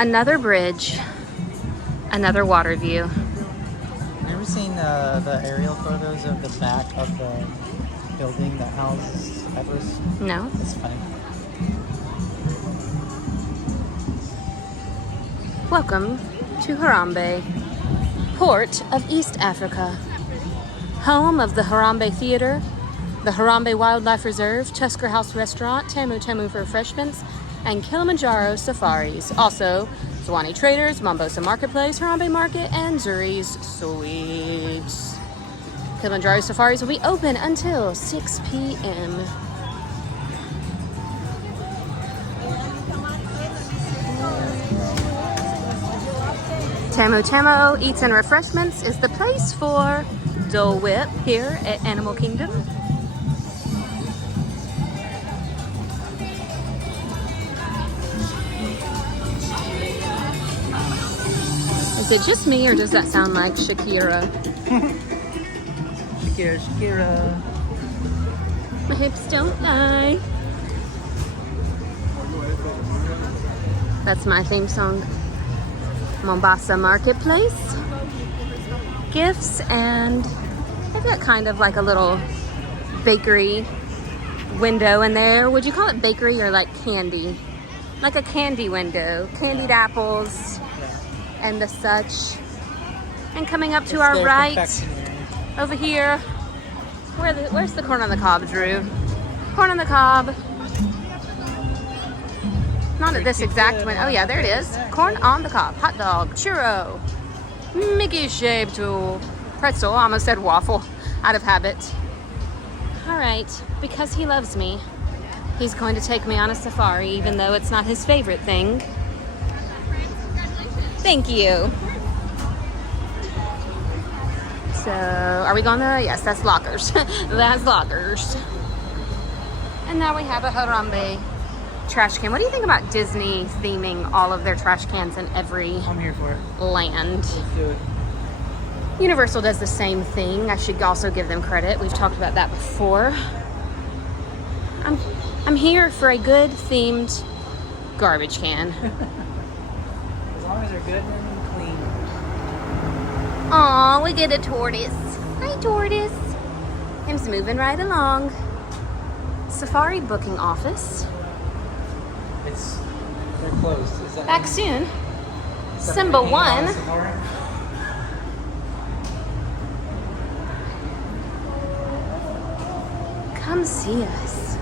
Another bridge, another water view. Have you ever seen the aerial photos of the back of the building that houses Everest? No. It's funny. Welcome to Harambe, port of East Africa. Home of the Harambe Theater, the Harambe Wildlife Reserve, Tusker House Restaurant, Tamu Tamu for refreshments, and Kilimanjaro Safaris. Also, Zwane Traders, Mombasa Marketplace, Harambe Market, and Zuri's Sweets. Kilimanjaro Safaris will be open until 6 p.m. Tamu Tamu Eats and Refreshments is the place for Dole Whip here at Animal Kingdom. Is it just me or does that sound like Shakira? Shakira. My hips don't lie. That's my theme song. Mombasa Marketplace. Gifts, and they've got kind of like a little bakery window in there. Would you call it bakery or like candy? Like a candy window. Candied apples and the such. And coming up to our right, over here, where's the corn on the cob, Drew? Corn on the cob. Not at this exact one. Oh yeah, there it is. Corn on the cob. Hot dog. Churro. Mickey-shaped pretzel. I almost said waffle. Out of habit. All right. Because he loves me, he's going to take me on a safari, even though it's not his favorite thing. Thank you. So, are we going to? Yes, that's lockers. That's lockers. And now we have a Harambe trash can. What do you think about Disney theming all of their trash cans in every I'm here for it. land? Let's do it. Universal does the same thing. I should also give them credit. We've talked about that before. I'm here for a good themed garbage can. As long as they're good and clean. Aw, we get a tortoise. Hi, tortoise. Him's moving right along. Safari booking office. They're closed. Is that Back soon. Simba 1. Come see us.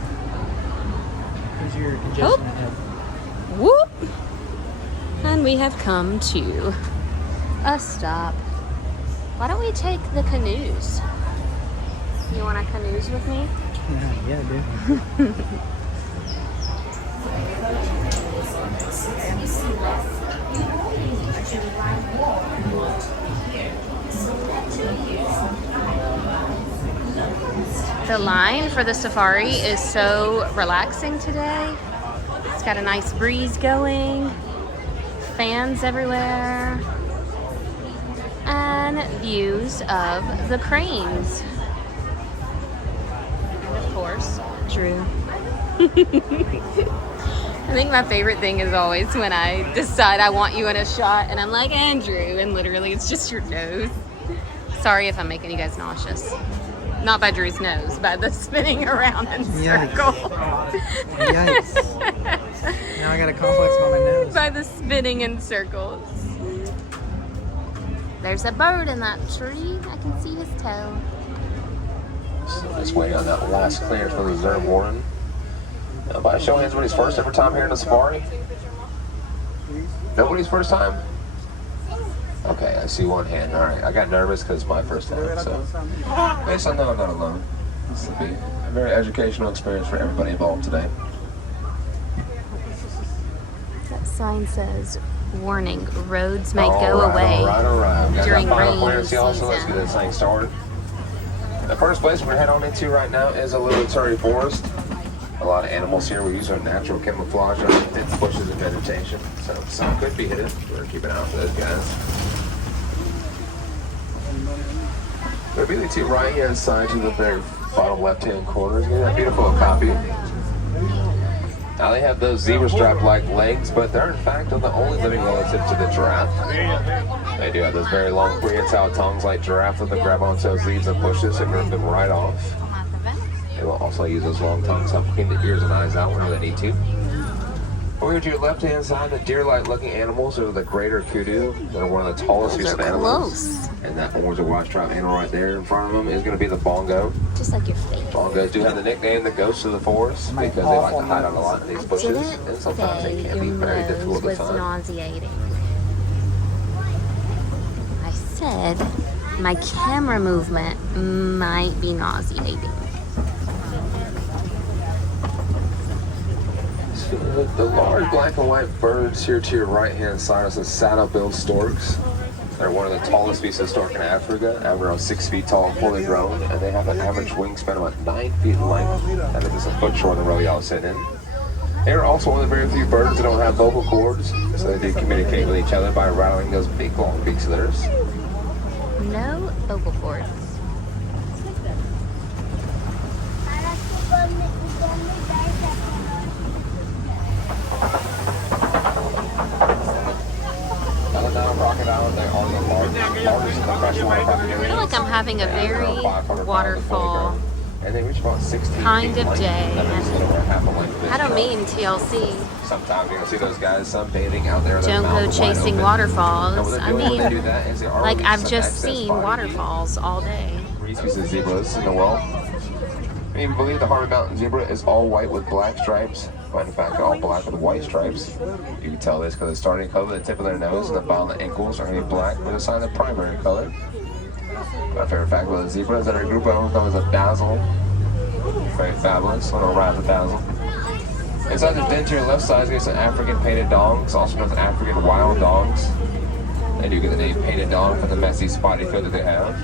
Here's your congestion ahead. Whoop! And we have come to a stop. Why don't we take the canoes? You want to canoes with me? Yeah, dude. The line for the safari is so relaxing today. It's got a nice breeze going, fans everywhere, and views of the cranes. And of course, Drew. I think my favorite thing is always when I decide I want you in a shot and I'm like, Andrew, and literally it's just your nose. Sorry if I'm making you guys nauseous. Not by Drew's nose, by the spinning around in circles. Yikes. Now I got a complex on my nose. By the spinning in circles. There's a bird in that tree. I can see his toe. Just waiting on that last clearance for the reserve warden. By show of hands, everybody's first ever time here in the safari? Nobody's first time? Okay, I see one hand. All right, I got nervous because it's my first time, so at least I know I'm not alone. This will be a very educational experience for everybody involved today. That sign says, warning, roads may All go right, away all right. Got during that final rainy clearance, y'all, so let's get season. this thing started. The first place we're heading on into right now is a little Eatery forest. A lot of animals here. We use our natural camouflage on dense bushes and vegetation, so some could be hidden. We're keeping an eye out for those guys. But immediately to your right hand side, to the very bottom left hand corner, is that beautiful copy Now they have those zebra strap-like legs, but they're in fact the only living relative to the giraffe. They do have those very long prehensile tongues like giraffe that they grab onto those leaves and bushes and rip them right off. They will also use those long tongues to help clean the ears and eyes out whenever they need to. Over here to your left-hand side, the deer-like looking animals are the greater kudu. They're one of the tallest species of animals. And that orange and white striped animal right there in front of them is going to be the bongo. Just like your face. Bongos do have the nickname the ghosts of the forest because they like to hide out a lot in these bushes, and sometimes they can be very difficult to find. Nauseating. I said my camera movement might be nauseating. The large black and white birds here to your right-hand side are some saddle-billed storks. They're one of the tallest species of stork in Africa, around 6 feet tall, fully grown, and they have an average wingspan of about 9 feet in length. That is just a foot shorter than where y'all sitting in. They are also one of the very few birds that don't have vocal cords, so they do communicate with each other by rattling those big long beaks of theirs. No vocal cords. I feel like I'm having a very waterfall and they reach about 16 kind feet of day. I don't mean TLC. Sometimes you're gonna see those guys sunbathing out there. Don't go chasing waterfalls. I mean, like I've some just excess seen body waterfalls all day. heat. Species of zebras in the world. Can you believe the Harvey Mountain zebra is all white with black stripes? But in fact, they're all black with white stripes. You can tell this because the starting color, the tip of their nose, and the bottom of the ankles are going to be black with a sign of primary color. My favorite fact about the zebra is that our group of them comes as a dazzle. Very fabulous. Little razzle-dazzle. Inside the den to your left side, you get some African painted dogs, also known as African wild dogs. They do get the name painted dog for the messy, spotty coat that they have.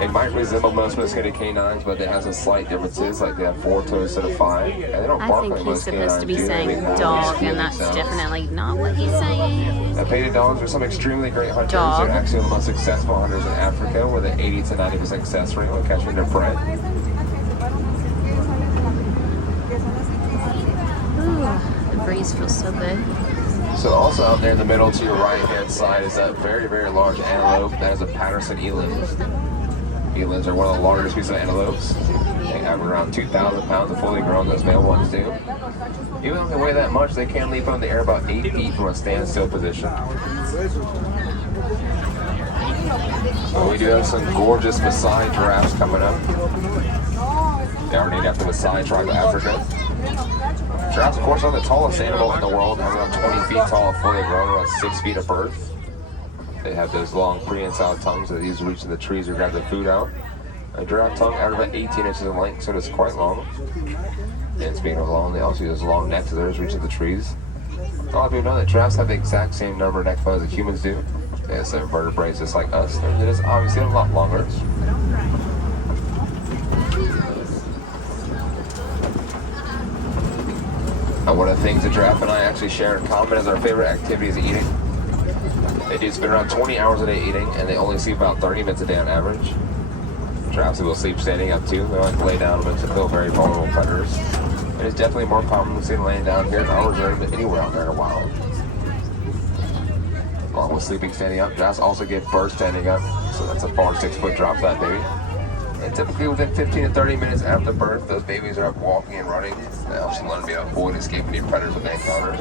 They might resemble most skinny canines, but they have some slight differences, like they have 4 toes instead of 5. And they don't bark like most canines do. I think he's supposed to be saying dog, and that's definitely not what he's saying. The painted dogs are some extremely great hunters. They're actually the most successful hunters in Africa, with an 80 to 90% success rate when catching their prey. Ooh, the breeze feels so good. So also out there in the middle to your right-hand side is that very, very large antelope. That is a Patterson eland. Elands are one of the largest species of antelopes. They have around 2,000 pounds of fully grown, those male ones do. Even though they weigh that much, they can leap up in the air about 8 feet from a standstill position. So we do have some gorgeous Maasai giraffes coming up. They are named after the Maasai tribe of Africa. Giraffes, of course, are the tallest animal in the world, around 20 feet tall, fully grown, around 6 feet of birth. They have those long prehensile tongues that these reach in the trees to grab their food out. A giraffe tongue out about 18 inches in length, so it's quite long. And speaking of long, they also use those long necks of theirs reaching the trees. A lot of people know that giraffes have the exact same number of neck bones that humans do. They have some vertebrae just like us. They're just obviously a lot longer. One of the things that giraffe and I actually share in common is our favorite activity is eating. They do spend around 20 hours a day eating, and they only sleep about 30 minutes a day on average. Giraffes will sleep standing up too. They like to lay down to feel very vulnerable predators. It is definitely more common to see them laying down here in our reserve than anywhere out there in the wild. Along with sleeping standing up, giraffes also get birth standing up, so that's a 4 to 6 foot drop for that baby. And typically within 15 to 30 minutes after birth, those babies are up walking and running. That helps them learn to be able to avoid escaping any predators when they encounter.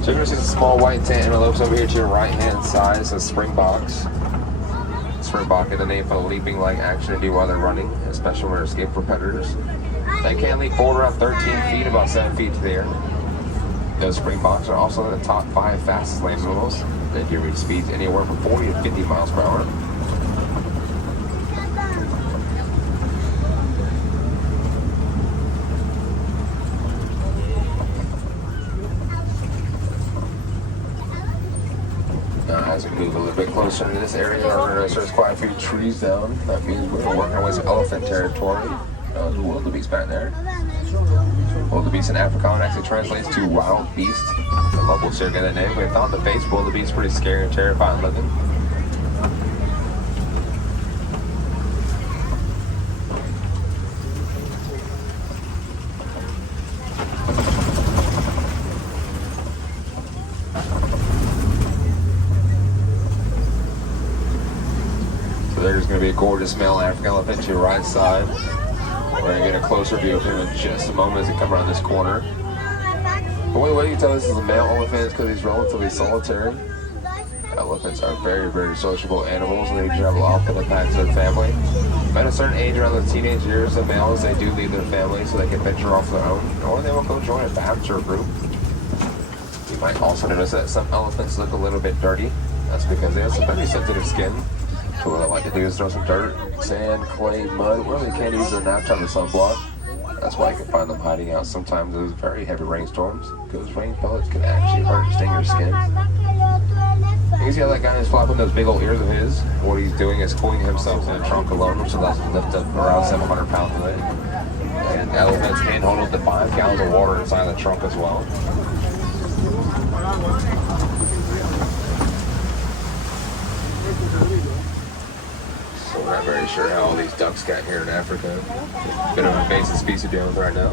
So you're going to see some small white tan antelopes over here to your right-hand side. It's a springboks. Springbok is the name for the leaping-like action to do while they're running, especially when they're escaping from predators. They can leap forward around 13 feet, about 7 feet to the air. Those springboks are also the top 5 fastest land mammals. They do reach speeds anywhere from 40 to 50 miles per hour. As we move a little bit closer to this area, there's quite a few trees down. That means we're working our way to elephant territory. The wildebeest back there. Wildebeest in Afrikaans actually translates to wild beast. The locals share that name. We thought the face wildebeest pretty scary and terrifying looking. a gorgeous male African elephant to your right side. We're going to get a closer view of him in just a moment as he comes around this corner. The only way you can tell this is a male elephant is because he's relatively solitary. Elephants are very, very sociable animals, and they travel often in packs with their family. At a certain age, around the teenage years, the males, they do leave their family so they can venture off their own, or they will go join a batch or group. You might also notice that some elephants look a little bit dirty. That's because they have some very sensitive skin. So what they like to do is throw some dirt, sand, clay, mud, wherever they can use their naptime or sunblock. That's why you can find them hiding out sometimes in those very heavy rainstorms, because rain pellets can actually hurt and sting your skin. You can see how that guy is flopping those big old ears of his. What he's doing is cooling himself in the trunk alone, which allows him to lift up around 700 pounds of it. And elephants can hold up to 5 gallons of water inside the trunk as well. So we're not very sure how all these ducks got here in Africa. Bit of an invasive species to deal with right now.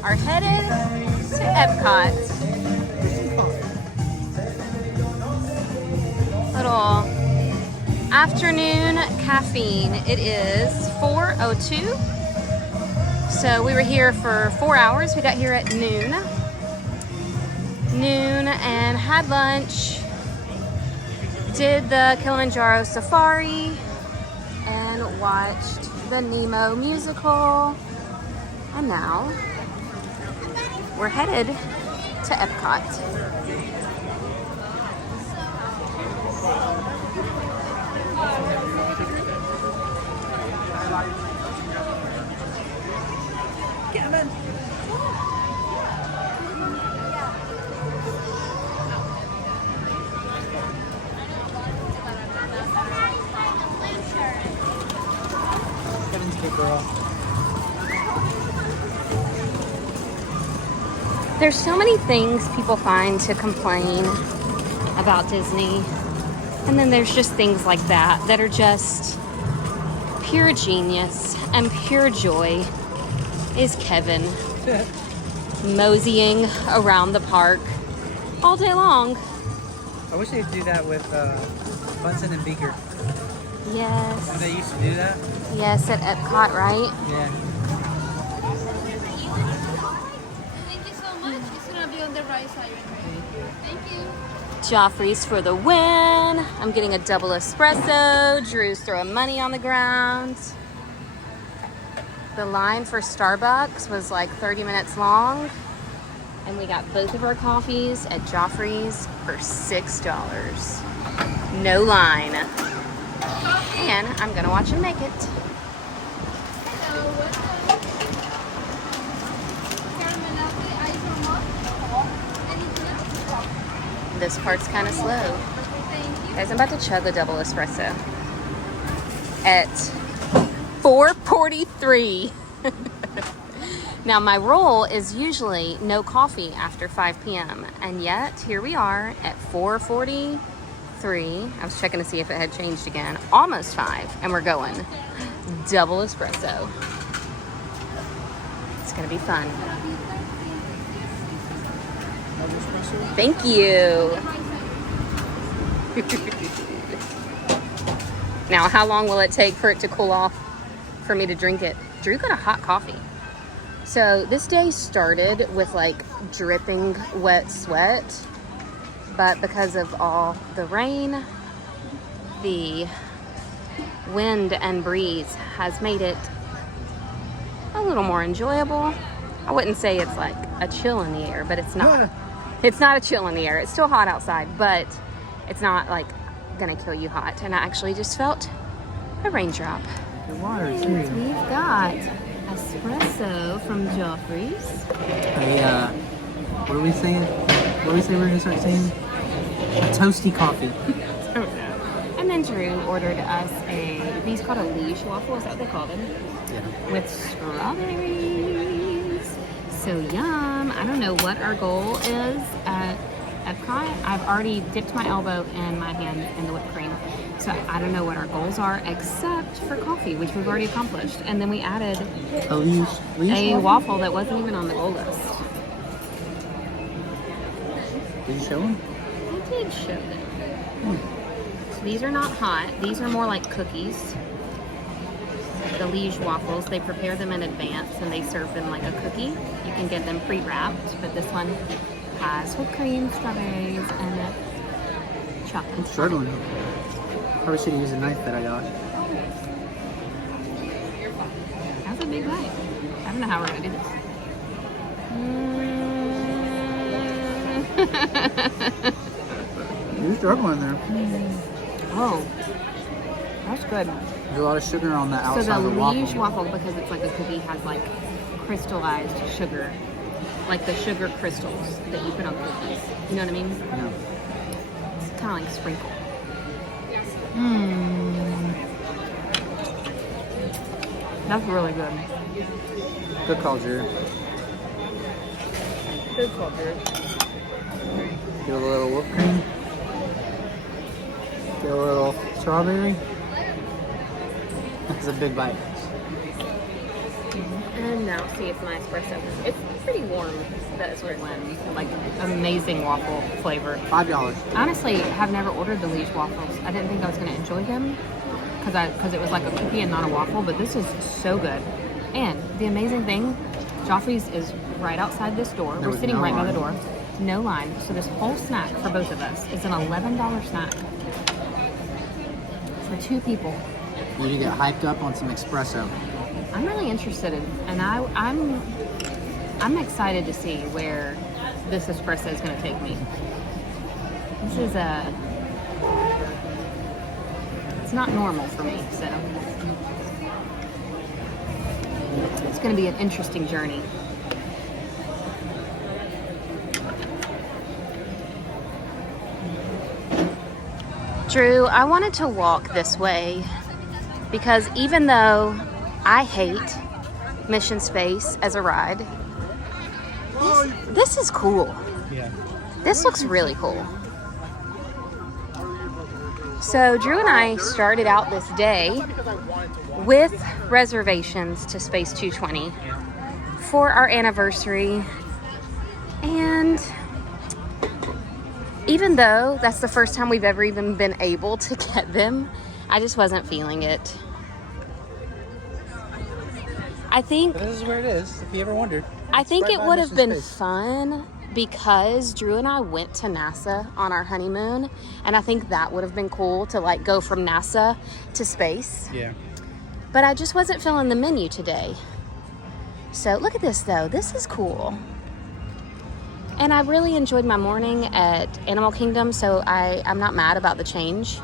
Are headed to Epcot. Little afternoon caffeine. It is 4:02. So we were here for 4 hours. We got here at noon and had lunch. Did the Kilimanjaro Safari and watched the Nemo musical. And now we're headed to Epcot. Kevin. Kevin's good girl. There's so many things people find to complain about Disney. And then there's just things like that that are just pure genius and pure joy. Is Kevin moseying around the park all day long. I wish they'd do that with Bunsen and Beaker. Yes. They used to do that? Yes, at Epcot, right? Yeah. Thank you so much. It's gonna be on the right side, right? Thank you. Joffrey's for the win. I'm getting a double espresso. Drew's throwing money on the ground. The line for Starbucks was like 30 minutes long. And we got both of our coffees at Joffrey's for $6. No line. And I'm gonna watch him make it. Hello, welcome. Caramel latte, ice or more? Anything else? This part's kind of slow. Thank you. Guys, I'm about to chug a double espresso at 4:43. Now, my rule is usually no coffee after 5 p.m. And yet, here we are at 4:43. I was checking to see if it had changed again. Almost 5, and we're going double espresso. It's gonna be fun. Thank you. Now, how long will it take for it to cool off for me to drink it? Drew got a hot coffee. So this day started with like dripping wet sweat, but because of all the rain, the wind and breeze has made it a little more enjoyable. I wouldn't say it's like a chill in the air, but it's not. It's not a chill in the air. It's still hot outside, but it's not like gonna kill you hot. And I actually just felt a raindrop. The water is We've got espresso from Joffrey's. What are we saying? What are we saying we're gonna start saying? A toasty coffee. And then Drew ordered us these called a liege waffle, is that what they call them? Yeah. With strawberries. So yum. I don't know what our goal is at Epcot. I've already dipped my elbow and my hand in the whipped cream. So I don't know what our goals are except for coffee, which we've already accomplished. And then we added A liege waffle that wasn't even on the goal list. Did you show them? I did show them. So these are not hot. These are more like cookies. The liege waffles, they prepare them in advance and they serve them like a cookie. You can get them pre-wrapped, but this one has whipped cream, strawberries, and chocolate. I'm struggling. Probably should have used a knife that I got. That's a big bite. I don't know how we're gonna do this. You're struggling there. Oh, that's good. There's a lot of sugar on the outside So of the the waffle. liege waffle, because it's like a cookie, has like crystallized sugar, like the sugar crystals that you put on cookies. You know what I mean? Yeah. It's kind of like sprinkle. That's really good. Good call, Drew. Good call, Drew. Get a little whipped cream. Get a little strawberry. That's a big bite. And now see if my espresso. It's pretty warm. That is where it went. Like amazing waffle flavor. $5. Honestly, have never ordered the liege waffles. I didn't think I was going to enjoy them because it was like a cookie and not a waffle. But this is so good. And the amazing thing, Joffrey's is right outside this door. There We're was sitting no right by the line. door. No line. So this whole snack for both of us is an $11 snack for 2 people. You need to get hyped up on some espresso. I'm really interested in, and I'm excited to see where this espresso is going to take me. This is it's not normal for me, so it's going to be an interesting journey. Drew, I wanted to walk this way because even though I hate Mission Space as a ride, this is cool. Yeah. This looks really cool. So Drew and I started out this day with reservations to Space 220 for our anniversary. And even though that's the first time we've ever even been able to get them, I just wasn't feeling it. I think But this is where it is, if you ever wondered. I think right it by would have Mission been Space. fun because Drew and I went to NASA on our honeymoon, and I think that would have been cool to like go from NASA to space. Yeah. But I just wasn't feeling the menu today. So look at this though. This is cool. And I really enjoyed my morning at Animal Kingdom, so I'm not mad about the change.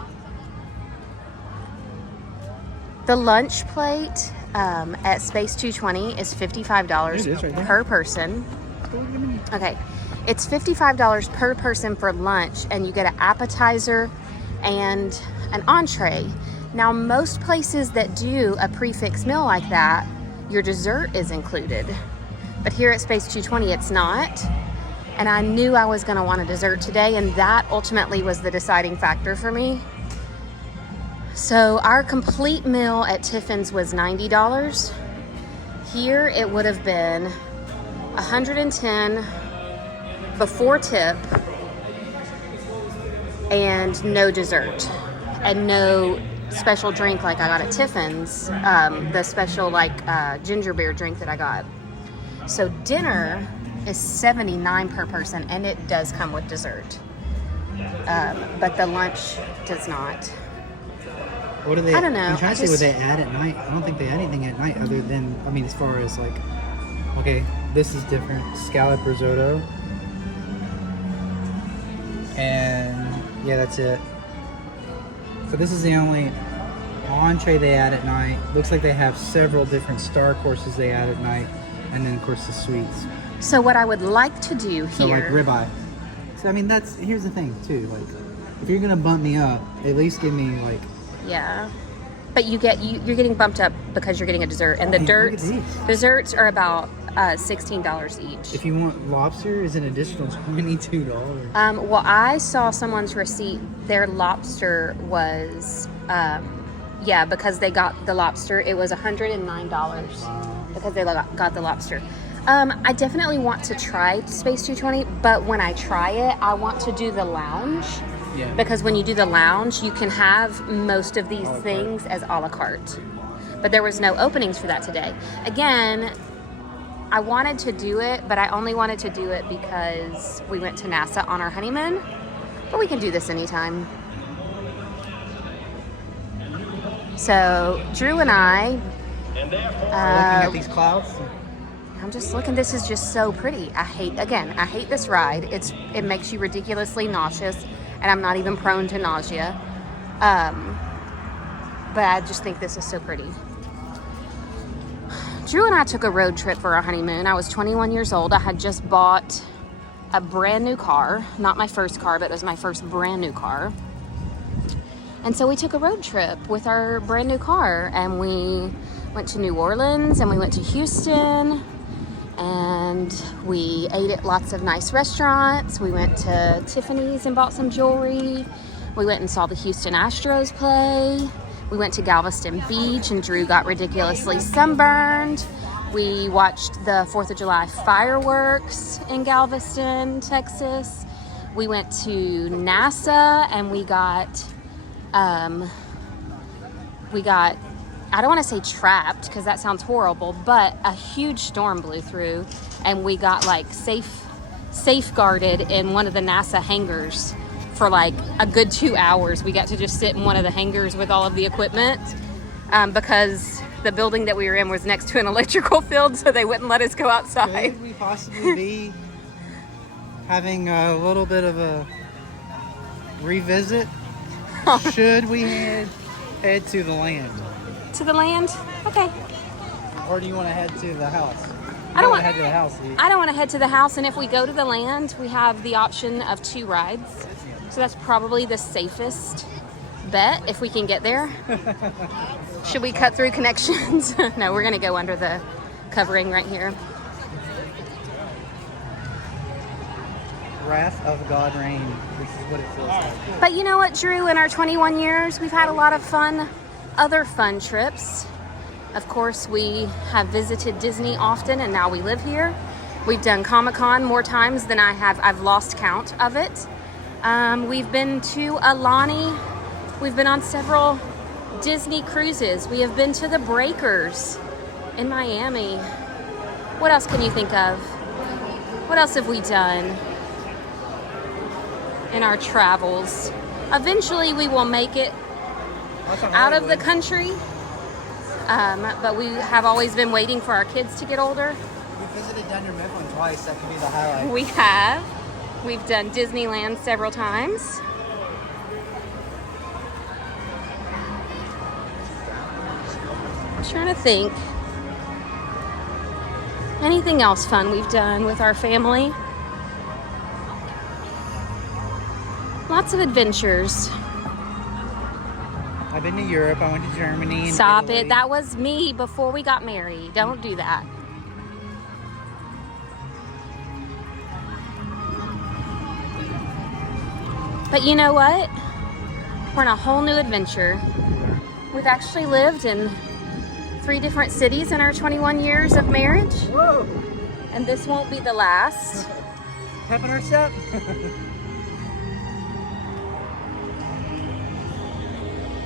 The lunch plate at Space 220 is $55 It is right there. per person. Okay, it's $55 per person for lunch, and you get an appetizer and an entree. Now, most places that do a prefix meal like that, your dessert is included. But here at Space 220, it's not. And I knew I was going to want a dessert today, and that ultimately was the deciding factor for me. So our complete meal at Tiffin's was $90. Here it would have been $110 before tip and no dessert and no special drink like I got at Tiffin's, the special ginger beer drink that I got. So dinner is $79 per person, and it does come with dessert, but the lunch does not. What do they? I don't know. I'm trying I to see what just- they add at night. I don't think they add anything at night other than, I mean, as far as like, okay, this is different. Scallop risotto. And yeah, that's it. So this is the only entree they add at night. Looks like they have several different star courses they add at night, and then of course the sweets. So what I would like to do So like here, ribeye. So I mean, here's the thing too. Like, if you're gonna bump me up, at least give me like. yeah, but you're getting bumped up because you're getting a dessert, and the Hey, look at these. desserts are about $16 each. If you want lobster, is an additional $22. Well, I saw someone's receipt. Their lobster was, because they got the lobster. It was $109 because they got the lobster. I definitely want to try Space 220, but when I try it, I want to do the lounge. Yeah. Because when you do the lounge, you can have most of these things as a la carte. But there was no openings for that today. Again, I wanted to do it, but I only wanted to do it because we went to NASA on our honeymoon. But we can do this anytime. So Drew and I, Looking at these clouds. I'm just looking. This is just so pretty. I hate this ride. It makes you ridiculously nauseous, and I'm not even prone to nausea. But I just think this is so pretty. Drew and I took a road trip for our honeymoon. I was 21 years old. I had just bought a brand new car. Not my first car, but it was my first brand new car. And so we took a road trip with our brand new car, and we went to New Orleans, and we went to Houston, and we ate at lots of nice restaurants. We went to Tiffany's and bought some jewelry. We went and saw the Houston Astros play. We went to Galveston Beach, and Drew got ridiculously sunburned. We watched the 4th of July fireworks in Galveston, Texas. We went to NASA, and we got I don't want to say trapped because that sounds horrible, but a huge storm blew through, and we got like safeguarded in one of the NASA hangars for like a good 2 hours. We got to just sit in one of the hangars with all of the equipment because the building that we were in was next to an electrical field, so they wouldn't let us go outside. Could we possibly be having a little bit of a revisit? Should we head to the land? To the land? Okay. Or do you want to head to the house? I don't want to head to the house. I don't want to head to the house, and if we go to the land, we have the option of 2 rides. So that's probably the safest bet if we can get there. Should we cut through connections? No, we're going to go under the covering right here. Wrath of God reign. This is what it feels like. But you know what, Drew? In our 21 years, we've had a lot of other fun trips. Of course, we have visited Disney often, and now we live here. We've done Comic-Con more times than I have. I've lost count of it. We've been to Alani. We've been on several Disney cruises. We have been to the Breakers in Miami. What else can you think of? What else have we done in our travels? Eventually, we will make it out of the country, but we have always been waiting for our kids to get older. We visited Dunder Mifflin twice. That could be the highlight. We have. We've done Disneyland several times. I'm trying to think. Anything else fun we've done with our family? Lots of adventures. I've been to Europe. I went to Germany. And Stop Italy. it. That was me before we got married. Don't do that. But you know what? We're on a whole new adventure. We've actually lived in 3 different cities in our 21 years of marriage. Whoa! And this won't be the last. Pepping our step.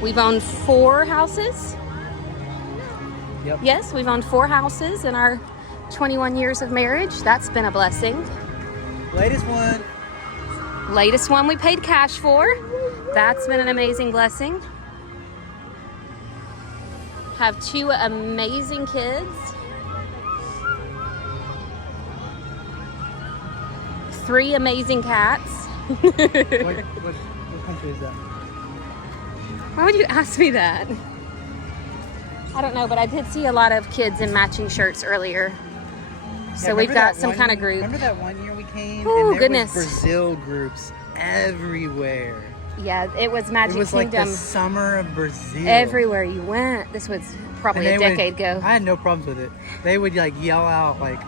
We've owned 4 houses. Yep. Yes, we've owned 4 houses in our 21 years of marriage. That's been a blessing. Latest one. Latest one we paid cash for. That's been an amazing blessing. Have 2 amazing kids. 3 amazing cats. What country is that? Why would you ask me that? I don't know, but I did see a lot of kids in matching shirts earlier. So Yeah, we've remember got that some one- kind of group. Remember that one year we came Ooh, and there goodness. was Brazil groups everywhere. Yeah, it was Magic It was like Kingdom the summer of Brazil. everywhere you went. This was probably a And they decade would- ago. I had no problems with it. They would like yell out like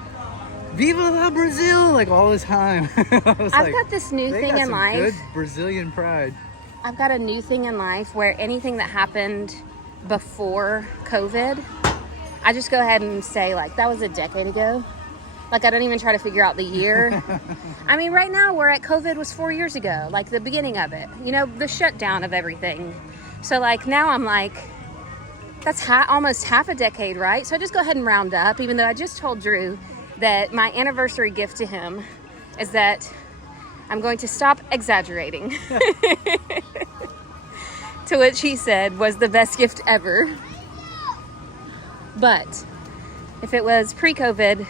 "Viva la Brazil!" like all the time. I was I've like, got this new they thing got in some life. good Brazilian pride. I've got a new thing in life where anything that happened before COVID, I just go ahead and say like that was a decade ago. Like I don't even try to figure out the year. I mean, right now we're at COVID was 4 years ago, like the beginning of it. You know, the shutdown of everything. So like now I'm like, that's almost half a decade, right? So I just go ahead and round up, even though I just told Drew that my anniversary gift to him is that I'm going to stop exaggerating. To which he said was the best gift ever. But if it was pre-COVID,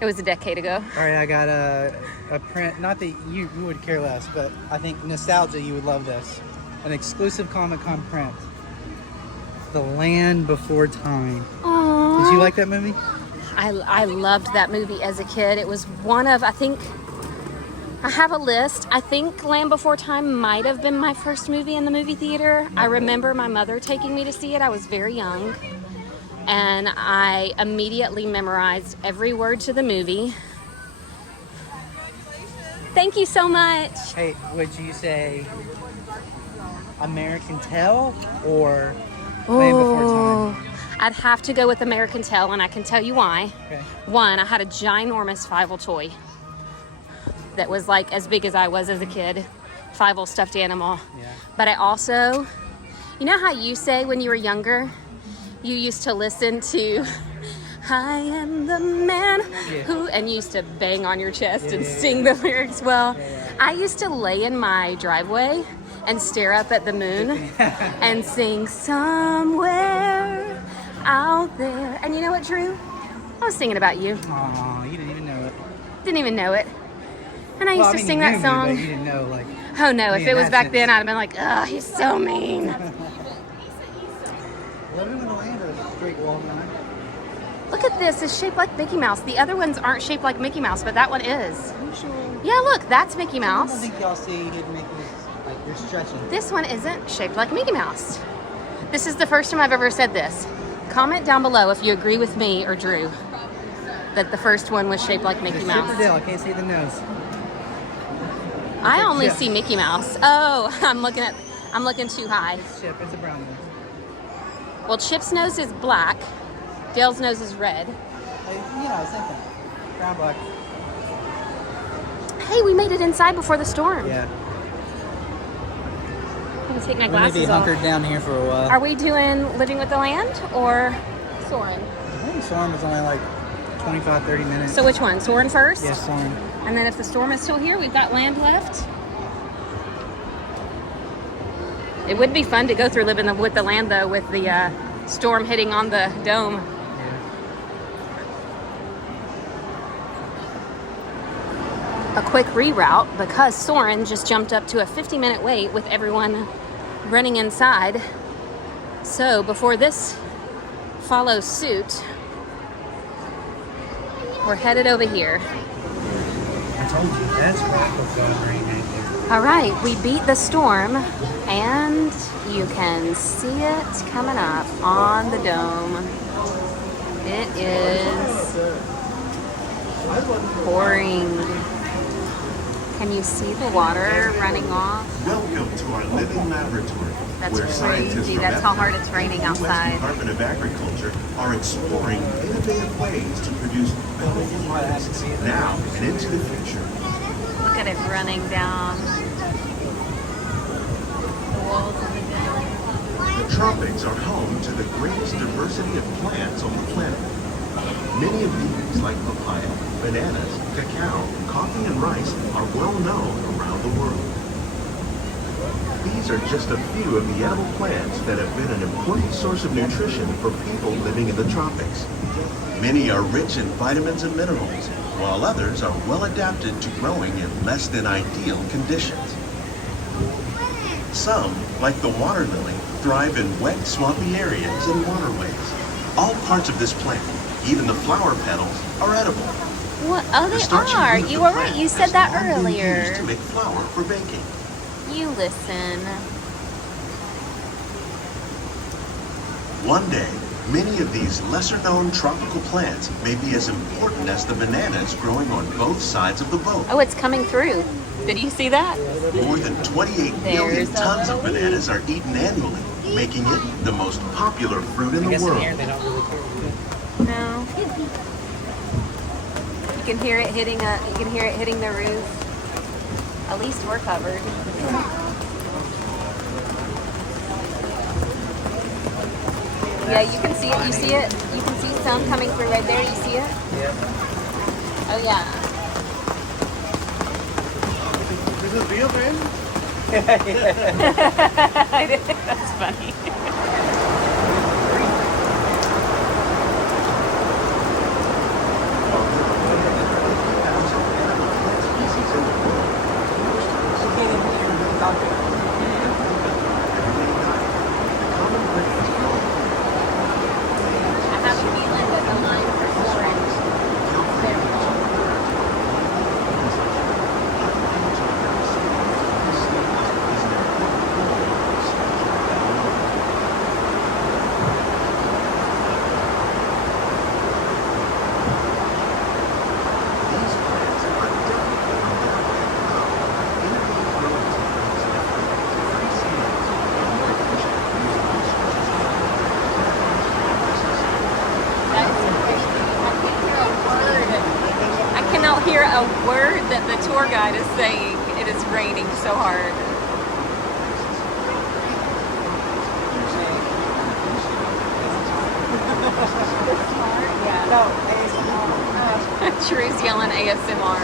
it was a decade ago. All right, I got a print. Not that you would care less, but I think nostalgia, you would love this. An exclusive Comic-Con print. The Land Before Time. Aww. Did you like that movie? I loved that movie as a kid. It was one of, I think, I have a list. I think Land Before Time might have been my first movie in the movie theater. I remember my mother taking me to see it. I was very young. And I immediately memorized every word to the movie. Thank you so much. Hey, would you say American Tail or Land Before Time? I'd have to go with American Tail, and I can tell you why. Okay. One, I had a ginormous Fievel toy that was like as big as I was as a kid. Fievel stuffed animal. Yeah. But I also, you know how you say when you were younger, you used to listen to I am the man who, and you used to bang on your chest and sing the lyrics. Well, I used to lay in my driveway and stare up at the moon and sing somewhere out there. And you know what, Drew? I was singing about you. Aw, you didn't even know it. Didn't even know it. And I used to sing you that knew me, song. but you didn't know, like, Oh no, if me it in was that back sense. then, I'd have been like, ugh, he's so mean. Living in the Land or straight wall line? Look at this, it's shaped like Mickey Mouse. The other ones aren't shaped like Mickey Mouse, but that one is. Are you sure? Yeah, look, that's Mickey I don't Mouse. think y'all see Hidden Mickey's, like, you're stretching. This one isn't shaped like Mickey Mouse. This is the first time I've ever said this. Comment down below if you agree with me or Drew that the first one was shaped like Mickey The Mouse. Shipperdale, I can't see the nose. I only Yeah. see Mickey Mouse. Oh, I'm looking too high. Chip, it's a brown nose. Well, Chip's nose is black. Dale's nose is red. Yeah, same thing. Brown, black. Hey, we made it inside before the storm. Yeah. I'm gonna take my We're gonna be glasses off. hunkered down here for a while. Are we doing Living with the Land or Soarin'? I think Soarin' was only like 25, 30 minutes. So which one? Soarin' first? Yeah, Soarin'. And then if the storm is still here, we've got Land left. It would be fun to go through Living with the Land though, with the storm hitting on the dome. Yeah. A quick reroute because Soarin' just jumped up to a 50-minute wait with everyone running inside. So before this follows suit, we're headed over here. I told you, that's why it's going green right there. All right, we beat the storm and you can see it coming up on the dome. It is pouring. Can you see the water running off? Welcome to our living laboratory, That's where scientists crazy. from That's how Epcot hard it's raining and the U.S. outside. Department of Agriculture are exploring innovative ways to produce better yields now and into the future. Look at it running down the walls of the dome. The tropics are home to the greatest diversity of plants on the planet. Many of these, like papaya, bananas, cacao, coffee, and rice, are well known around the world. These are just a few of the edible plants that have been an important source of nutrition for people living in the tropics. Many are rich in vitamins and minerals, while others are well adapted to growing in less than ideal conditions. Some, like the water lily, thrive in wet, swampy areas and waterways. All parts of this plant, even the flower petals, are edible. What? Oh, The they starchy are. root of You the were plant right. You said has that long been earlier. used to make flour for baking. You listen. One day, many of these lesser-known tropical plants may be as important as the bananas growing on both sides of the boat. Oh, it's coming through. Did you see that? More than 28 million There's a tons of little bananas are eaten annually, making it the most popular fruit in I the guess in world. here they don't really care. No. You can hear it hitting the roof. At least we're covered. Yeah, you can see it. You see it. You can see some coming through right there. You see it? Yeah. Oh yeah. Is this real, man? That's funny. I have a feeling that the line for storage is very long. These plants are definitely innovative growing techniques that provide free seedlings and more efficient using resources. That is crazy. I cannot hear a word that the tour guide is saying. It is raining so hard. Drew's yelling ASMR.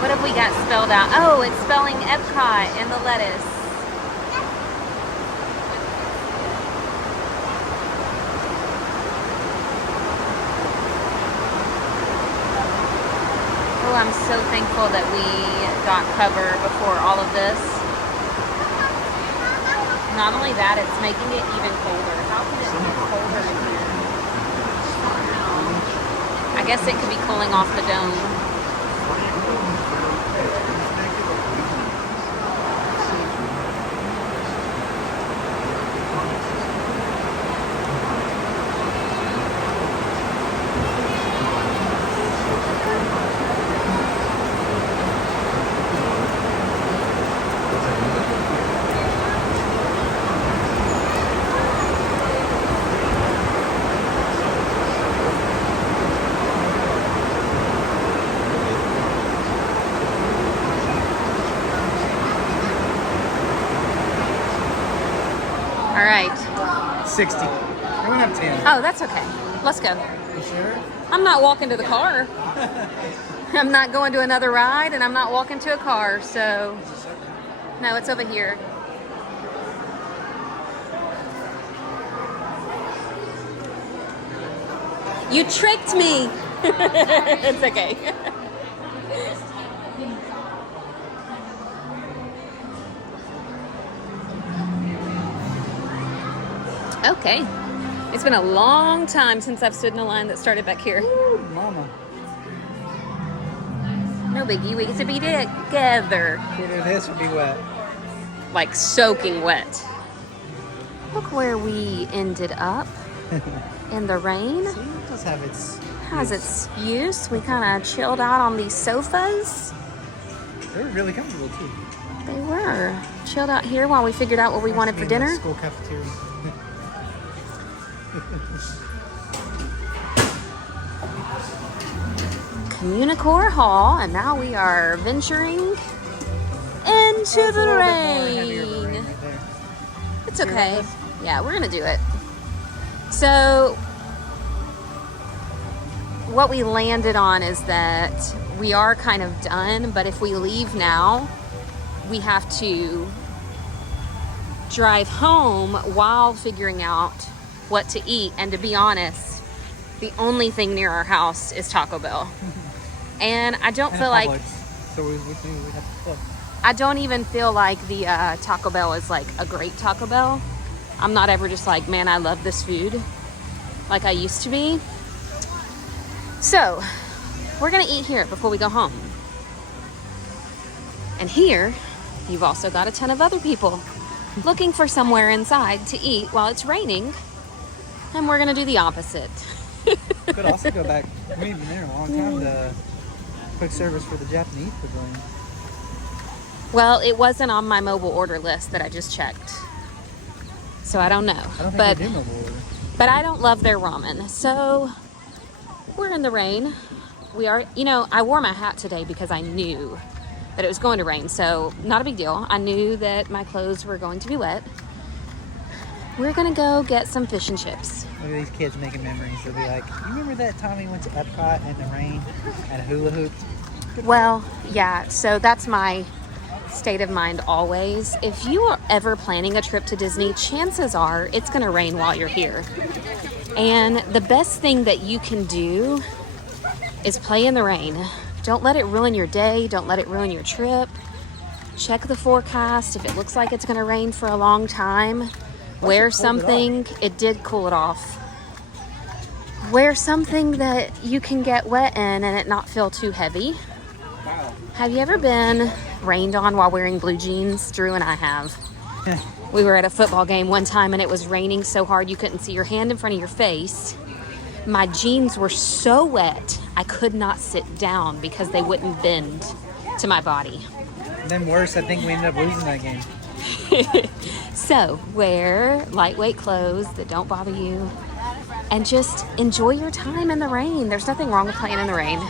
What have we got spelled out? Oh, it's spelling Epcot in the lettuce. Oh, I'm so thankful that we got cover before all of this. Not only that, it's making it even colder. How can it get colder in here? I guess it could be cooling off the dome. All right. 60. I went up 10. Oh, that's okay. Let's go. You sure? I'm not walking to the car. I'm not going to another ride, and I'm not walking to a car, so... No, it's over here. You tricked me! It's okay. Okay. It's been a long time since I've stood in a line that started back here. Ooh, mama. No biggie, we get to be together. Either this would be wet. Like soaking wet. Look where we ended up in the rain. See, it does have its Has its use. We kind of chilled out on these sofas. They were really comfortable too. They were. Chilled out here while we figured out what we wanted for Must be in the dinner. School cafeteria. Communicore Hall, and now we are venturing into It's a the little bit more heavier of a rain. right there. It's Sure about okay. this? Yeah, we're gonna do it. So, what we landed on is that we are kind of done, but if we leave now, we have to drive home while figuring out what to eat. And to be honest, the only thing near our house is Taco Bell. And I don't And feel a like, Publix. So we knew we'd have to flip. I don't even feel like the Taco Bell is like a great Taco Bell. I'm not ever just like, man, I love this food like I used to be. So we're gonna eat here before we go home. And here, you've also got a ton of other people looking for somewhere inside to eat while it's raining. And we're gonna do the opposite. Could also go back. We've been there a long time. The quick service for the Japanese pavilion. Well, it wasn't on my mobile order list that I just checked. So I don't know. I don't think But they do mobile order. But I don't love their ramen. So we're in the rain. We are, you know, I wore my hat today because I knew that it was going to rain. So not a big deal. I knew that my clothes were going to be wet. We're gonna go get some fish and chips. Look at these kids making memories. They'll be like, you remember that time we went to Epcot in the rain and hula hooped? Well, yeah, so that's my state of mind always. If you are ever planning a trip to Disney, chances are it's gonna rain while you're here. And the best thing that you can do is play in the rain. Don't let it ruin your day. Don't let it ruin your trip. Check the forecast. If it looks like it's gonna rain for a long time, wear something. It did cool it off. Wear something that you can get wet in and it not feel too heavy. Wow. Have you ever been rained on while wearing blue jeans? Drew and I have. We were at a football game one time and it was raining so hard you couldn't see your hand in front of your face. My jeans were so wet I could not sit down because they wouldn't bend to my body. And then worse, I think we ended up losing that game. So wear lightweight clothes that don't bother you and just enjoy your time in the rain. There's nothing wrong with playing in the rain.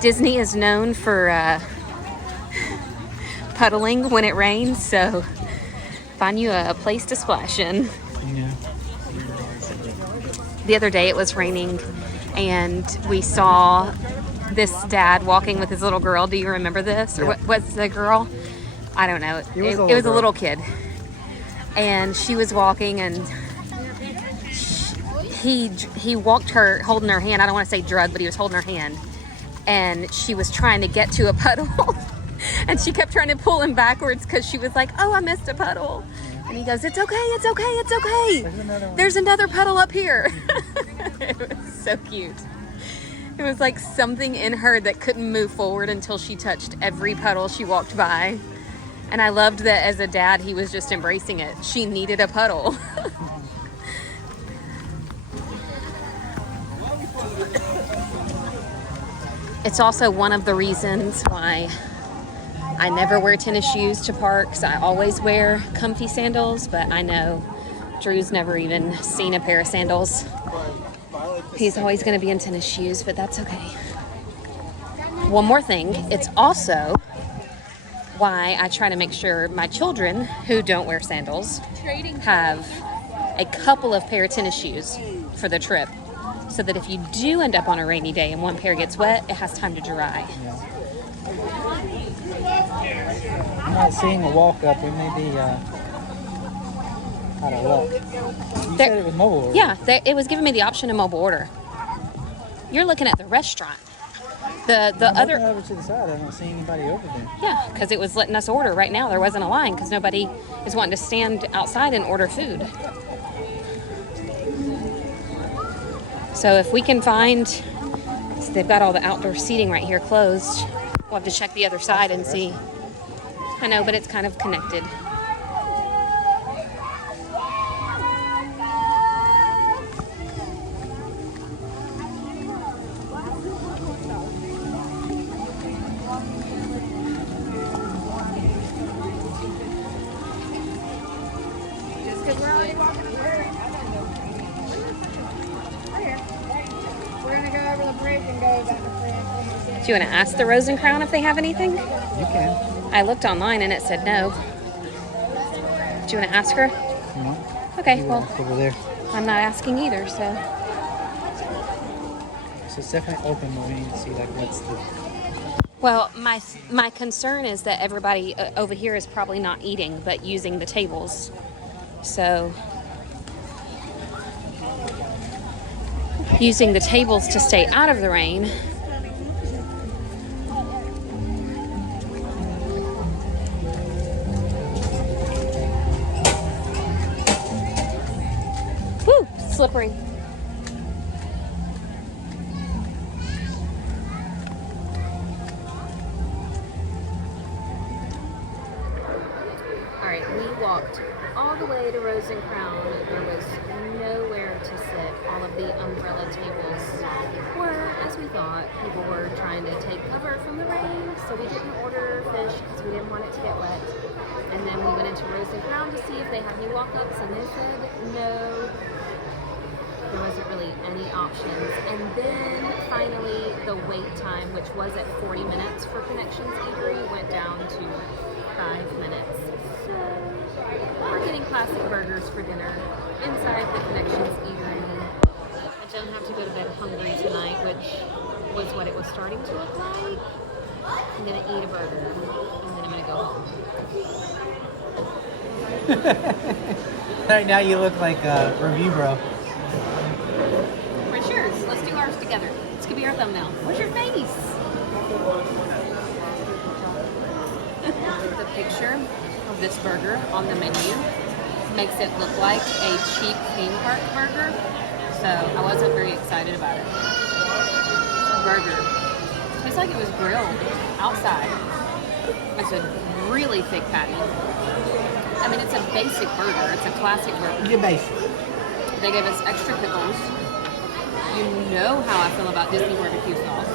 Disney is known for puddling when it rains, so find you a place to splash in. Yeah. The other day it was raining and we saw this dad walking with his little girl. Do you remember this? Or Yeah. what was the girl? I don't know. It was a girl. little kid. And she was walking and he walked her holding her hand. I don't want to say drug, but he was holding her hand. And she was trying to get to a puddle. And she kept trying to pull him backwards because she was like, oh, I missed a puddle. And he goes, it's okay, it's okay, it's okay. There's another puddle up here. It was so cute. It was like something in her that couldn't move forward until she touched every puddle she walked by. And I loved that as a dad, he was just embracing it. She needed a puddle. It's also one of the reasons why I never wear tennis shoes to parks. I always wear comfy sandals, but I know Drew's never even seen a pair of sandals. He's always going to be in tennis shoes, but that's okay. One more thing, it's also why I try to make sure my children who don't wear sandals have a couple of pair of tennis shoes for the trip, so that if you do end up on a rainy day and one pair gets wet, it has time to dry. I'm not seeing a walk up. We may be out of luck. You said it was mobile order. Yeah, it was giving me the option of mobile order. You're looking at the restaurant. The I'm other, looking over to the side. I don't see anybody over there. yeah, because it was letting us order right now. There wasn't a line because nobody is wanting to stand outside and order food. So if we can find, so they've got all the outdoor seating right here closed. We'll have to check the other side and see. I know, but it's kind of connected. We're gonna go over the bridge and go back to the Do you want to ask the Rose and Crown if they have anything? You can. I looked online and it said no. Do you want to ask her? No. Okay, You well, walk over there. I'm not asking either, so. So it's definitely open, but we need to see like what's the. Well, my concern is that everybody over here is probably not eating, but using the tables. So, using the tables to stay out of the rain slippery. All right, we walked all the way to Rose and Crown. There was nowhere to sit. All of the umbrella tables were, as we thought, people were trying to take cover from the rain, so we didn't order fish because we didn't want it to get wet. And then we went into Rose and Crown to see if they had any walk-ups, and they said no. There wasn't really any options. And then finally the wait time, which was at 40 minutes for Connections Eatery, went down to 5 minutes. So we're getting classic burgers for dinner inside the Connections Eatery. I don't have to go to bed hungry tonight, which was what it was starting to look like. I'm gonna eat a burger and then I'm gonna go home. Right now you look like a review bro. Where's yours? Let's do ours together. This could be our thumbnail. Where's your face? The picture of this burger on the menu makes it look like a cheap theme park burger, so I wasn't very excited about it. Burger. Tastes like it was grilled outside. It's a really thick patty. I mean, it's a basic burger. It's a classic burger. You're basic. They gave us extra pickles. You know how I feel about Disney barbecue sauce.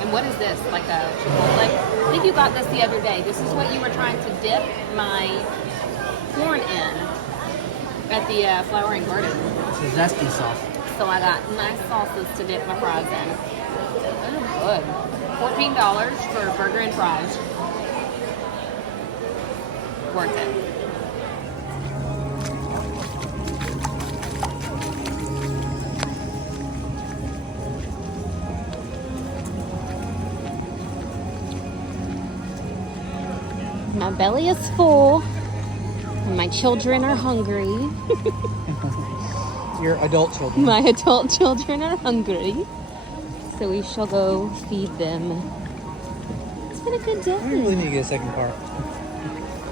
And what is this? Like a Chipotle? I think you got this the other day. This is what you were trying to dip my corn in at the Flower and Garden. It's a zesty sauce. So I got nice sauces to dip my fries in. They're good. $14 for a burger and fries. Worth it. My belly is full, and my children are hungry. Your adult children. My adult children are hungry, so we shall go feed them. It's been a good day. We really need to get a second car.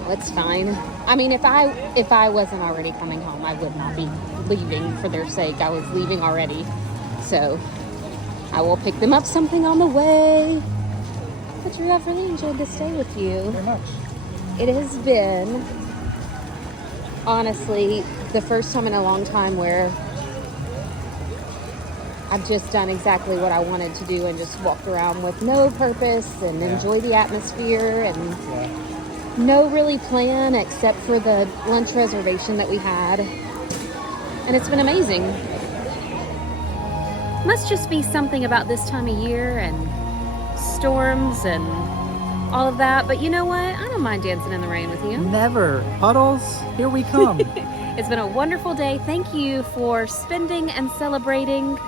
It's fine. I mean, if I wasn't already coming home, I would not be leaving for their sake. I was leaving already, so I will pick them up something on the way. But Drew, I've really enjoyed this day with you. Very much. It has been, honestly, the first time in a long time where I've just done exactly what I wanted to do and just walked around with no purpose and enjoy the atmosphere and no really plan except for the lunch reservation that we had. And it's been amazing. Must just be something about this time of year and storms and all of that, but you know what? I don't mind dancing in the rain with you. Never. Puddles, here we come. It's been a wonderful day. Thank you for spending and celebrating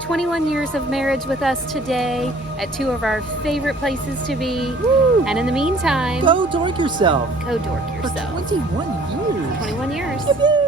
21 years of marriage with us today at two of our favorite places to be. Woo. And in the meantime, Go dork yourself. go dork For yourself. 21 years. 21 years. Yippee.